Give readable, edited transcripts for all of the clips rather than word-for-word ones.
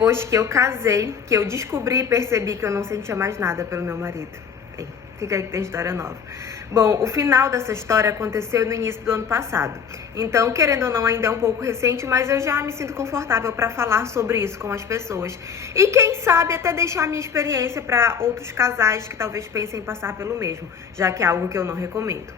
depois que eu casei, que eu descobri e percebi que eu não sentia mais nada pelo meu marido. Fica aí que tem história nova. Bom, o final dessa história aconteceu no início do ano passado. Então, querendo ou não, ainda é um pouco recente, mas eu já me sinto confortável para falar sobre isso com as pessoas. E quem sabe até deixar a minha experiência para outros casais que talvez pensem em passar pelo mesmo, já que é algo que eu não recomendo.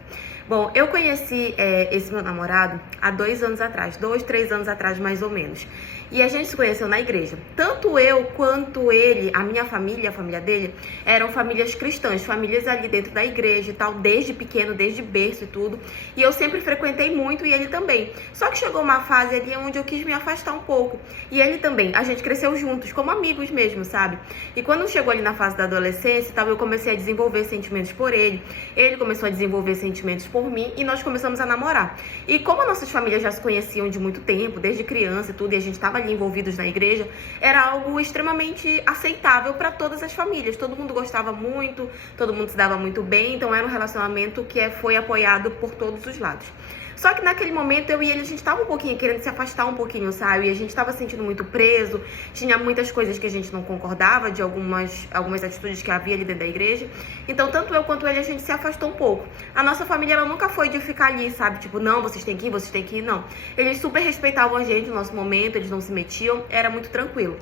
Bom, eu conheci esse meu namorado há 2 anos atrás, 2, 3 anos atrás mais ou menos. E a gente se conheceu na igreja. Tanto eu quanto ele, a minha família e a família dele, eram famílias cristãs, famílias ali dentro da igreja e tal, desde pequeno, desde berço e tudo. E eu sempre frequentei muito e ele também. Só que chegou uma fase ali onde eu quis me afastar um pouco. E ele também. A gente cresceu juntos, como amigos mesmo, sabe? E quando chegou ali na fase da adolescência e tal, eu comecei a desenvolver sentimentos por ele. Ele começou a desenvolver sentimentos por mim e nós começamos a namorar. E como nossas famílias já se conheciam de muito tempo, desde criança e tudo, e a gente estava ali envolvidos na igreja, era algo extremamente aceitável para todas as famílias. Todo mundo gostava muito, todo mundo se dava muito bem, então era um relacionamento que foi apoiado por todos os lados. Só que naquele momento eu e ele, a gente tava um pouquinho querendo se afastar um pouquinho, sabe? E a gente tava sentindo muito preso, tinha muitas coisas que a gente não concordava, de algumas atitudes que havia ali dentro da igreja. Então, tanto eu quanto ele, a gente se afastou um pouco. A nossa família, ela nunca foi de ficar ali, sabe? Tipo, não, vocês têm que ir, não. Eles super respeitavam a gente no nosso momento, eles não se metiam, era muito tranquilo.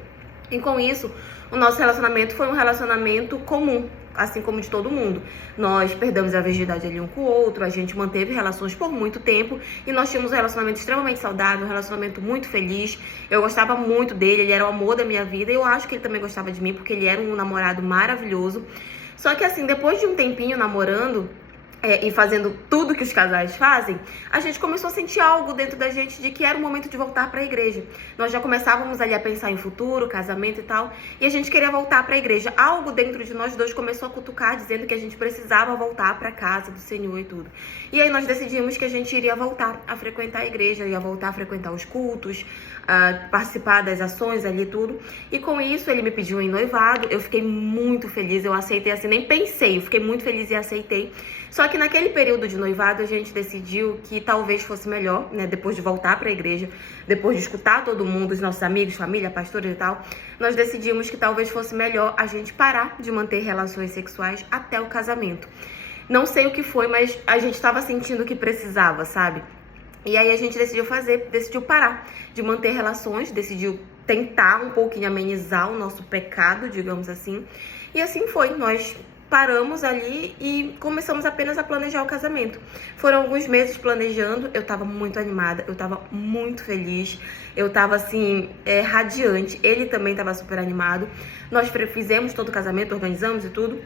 E com isso, o nosso relacionamento foi um relacionamento comum, assim como de todo mundo. Nós perdemos a virgindade ali um com o outro, a gente manteve relações por muito tempo e nós tínhamos um relacionamento extremamente saudável, um relacionamento muito feliz. Eu gostava muito dele, ele era o amor da minha vida e eu acho que ele também gostava de mim porque ele era um namorado maravilhoso. Só que assim, depois de um tempinho namorando, e fazendo tudo que os casais fazem, a gente começou a sentir algo dentro da gente de que era o momento de voltar para a igreja. Nós já começávamos ali a pensar em futuro, casamento e tal, e a gente queria voltar para a igreja. Algo dentro de nós dois começou a cutucar, dizendo que a gente precisava voltar para a casa do Senhor e tudo. E aí nós decidimos que a gente iria voltar a frequentar a igreja, ia voltar a frequentar os cultos, a participar das ações ali e tudo. E com isso ele me pediu em noivado, eu fiquei muito feliz, eu aceitei assim, nem pensei, eu fiquei muito feliz e aceitei. Só que naquele período de noivado a gente decidiu que talvez fosse melhor, né, depois de voltar para a igreja, depois de escutar todo mundo, os nossos amigos, família, pastores e tal, nós decidimos que talvez fosse melhor a gente parar de manter relações sexuais até o casamento. Não sei o que foi, mas a gente estava sentindo que precisava, sabe? E aí a gente decidiu parar de manter relações, decidiu tentar um pouquinho amenizar o nosso pecado, digamos assim. E assim foi, nós paramos ali e começamos apenas a planejar o casamento. Foram alguns meses planejando, eu tava muito animada, eu tava muito feliz, eu tava assim, radiante, ele também tava super animado. Nós fizemos todo o casamento, organizamos e tudo.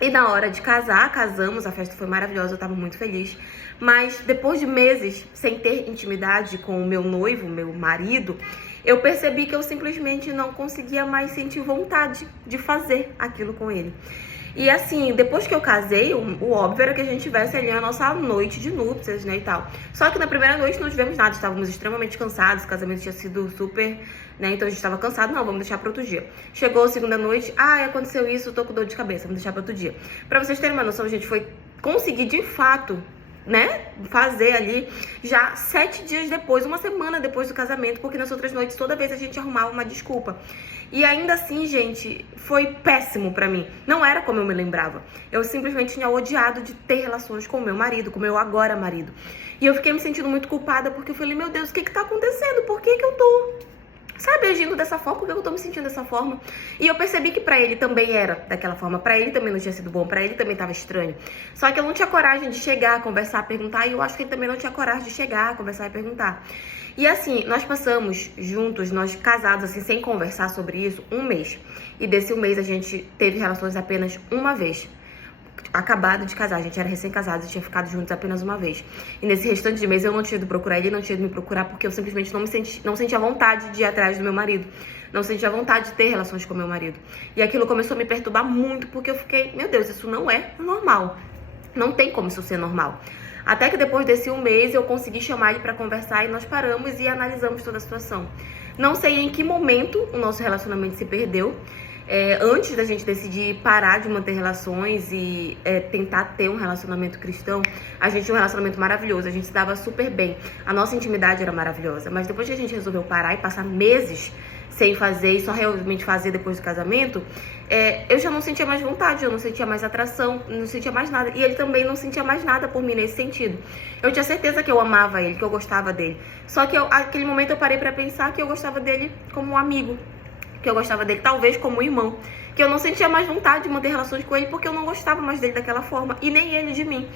E na hora de casar, casamos, a festa foi maravilhosa, eu tava muito feliz. Mas depois de meses sem ter intimidade com o meu noivo, meu marido, eu percebi que eu simplesmente não conseguia mais sentir vontade de fazer aquilo com ele. E assim, depois que eu casei, o óbvio era que a gente tivesse ali a nossa noite de núpcias, né, e tal. Só que na primeira noite não tivemos nada, estávamos extremamente cansados, o casamento tinha sido super, né, então a gente estava cansado, não, vamos deixar para outro dia. Chegou a segunda noite, aconteceu isso, tô com dor de cabeça, vamos deixar para outro dia. Pra vocês terem uma noção, a gente foi conseguir de fato, né, fazer ali já 7 dias depois, uma semana depois do casamento, porque nas outras noites toda vez a gente arrumava uma desculpa. E ainda assim, gente, foi péssimo pra mim. Não era como eu me lembrava. Eu simplesmente tinha odiado de ter relações com o meu marido, com o meu agora marido. E eu fiquei me sentindo muito culpada, porque eu falei, meu Deus, o que tá acontecendo? Por que eu tô, sabe, agindo dessa forma? Por que eu tô me sentindo dessa forma? E eu percebi que pra ele também era daquela forma. Pra ele também não tinha sido bom. Pra ele também tava estranho. Só que eu não tinha coragem de chegar, conversar, perguntar. E eu acho que ele também não tinha coragem de chegar, conversar e perguntar. E assim, nós passamos juntos, nós casados, assim, sem conversar sobre isso, 1 mês. E desse 1 mês a gente teve relações apenas uma vez. Acabado de casar, a gente era recém-casados e tinha ficado juntos apenas uma vez. E nesse restante de mês eu não tinha ido procurar ele, não tinha ido me procurar, porque eu simplesmente não sentia vontade de ir atrás do meu marido. Não sentia vontade de ter relações com meu marido. E aquilo começou a me perturbar muito, porque eu fiquei, meu Deus, isso não é normal. Não tem como isso ser normal. Até que depois desse 1 mês eu consegui chamar ele pra conversar e nós paramos e analisamos toda a situação. Não sei em que momento o nosso relacionamento se perdeu. Antes da gente decidir parar de manter relações e tentar ter um relacionamento cristão, a gente tinha um relacionamento maravilhoso, a gente se dava super bem, a nossa intimidade era maravilhosa. Mas depois que a gente resolveu parar e passar meses sem fazer e só realmente fazer depois do casamento, eu já não sentia mais vontade, eu não sentia mais atração, não sentia mais nada. E ele também não sentia mais nada por mim nesse sentido. Eu tinha certeza que eu amava ele, que eu gostava dele. Só que naquele momento eu parei pra pensar que eu gostava dele como um amigo, que eu gostava dele talvez como um irmão, que eu não sentia mais vontade de manter relações com ele porque eu não gostava mais dele daquela forma e nem ele de mim.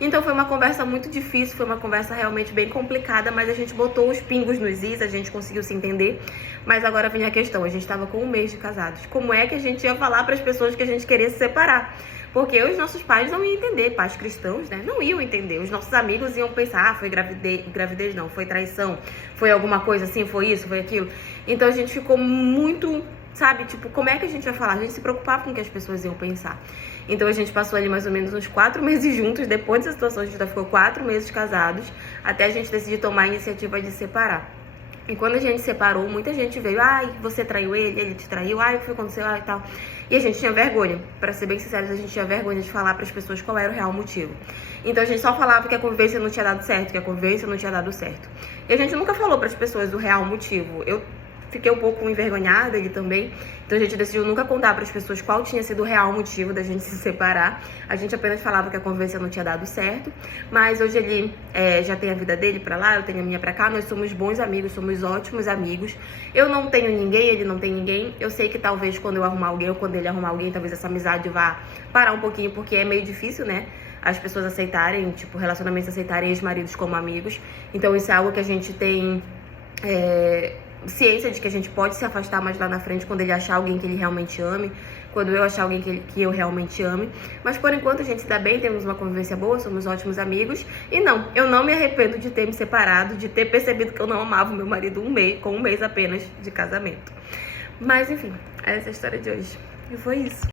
Então foi uma conversa muito difícil, foi uma conversa realmente bem complicada, mas a gente botou os pingos nos is, a gente conseguiu se entender. Mas agora vem a questão, a gente estava com 1 mês de casados. Como é que a gente ia falar para as pessoas que a gente queria se separar? Porque os nossos pais não iam entender, pais cristãos, né? Não iam entender. Os nossos amigos iam pensar, foi gravidez não, foi traição, foi alguma coisa assim, foi isso, foi aquilo. Então a gente ficou muito, sabe, tipo, como é que a gente vai falar? A gente se preocupava com o que as pessoas iam pensar. Então a gente passou ali mais ou menos uns 4 meses juntos. Depois dessa situação a gente já ficou 4 meses casados, até a gente decidir tomar a iniciativa de separar. E quando a gente separou, muita gente veio, ai, você traiu ele te traiu, ai, o que aconteceu, ai, e tal. E a gente tinha vergonha, pra ser bem sinceros, a gente tinha vergonha de falar pras pessoas qual era o real motivo. Então a gente só falava que a convivência não tinha dado certo, que a convivência não tinha dado certo. E a gente nunca falou pras pessoas o real motivo. Eu fiquei um pouco envergonhada, ele também. Então a gente decidiu nunca contar para as pessoas qual tinha sido o real motivo da gente se separar. A gente apenas falava que a convivência não tinha dado certo. Mas hoje ele já tem a vida dele pra lá, eu tenho a minha pra cá. Nós somos bons amigos, somos ótimos amigos. Eu não tenho ninguém, ele não tem ninguém. Eu sei que talvez quando eu arrumar alguém ou quando ele arrumar alguém, talvez essa amizade vá parar um pouquinho, porque é meio difícil, né? As pessoas aceitarem, tipo, relacionamentos aceitarem ex-maridos como amigos. Então isso é algo que a gente tem ciência de que a gente pode se afastar mais lá na frente quando ele achar alguém que ele realmente ame, quando eu achar alguém que eu realmente ame. Mas por enquanto a gente se dá bem, temos uma convivência boa, somos ótimos amigos. E não, eu não me arrependo de ter me separado, de ter percebido que eu não amava o meu marido com 1 mês apenas de casamento. Mas enfim, essa é a história de hoje. E foi isso.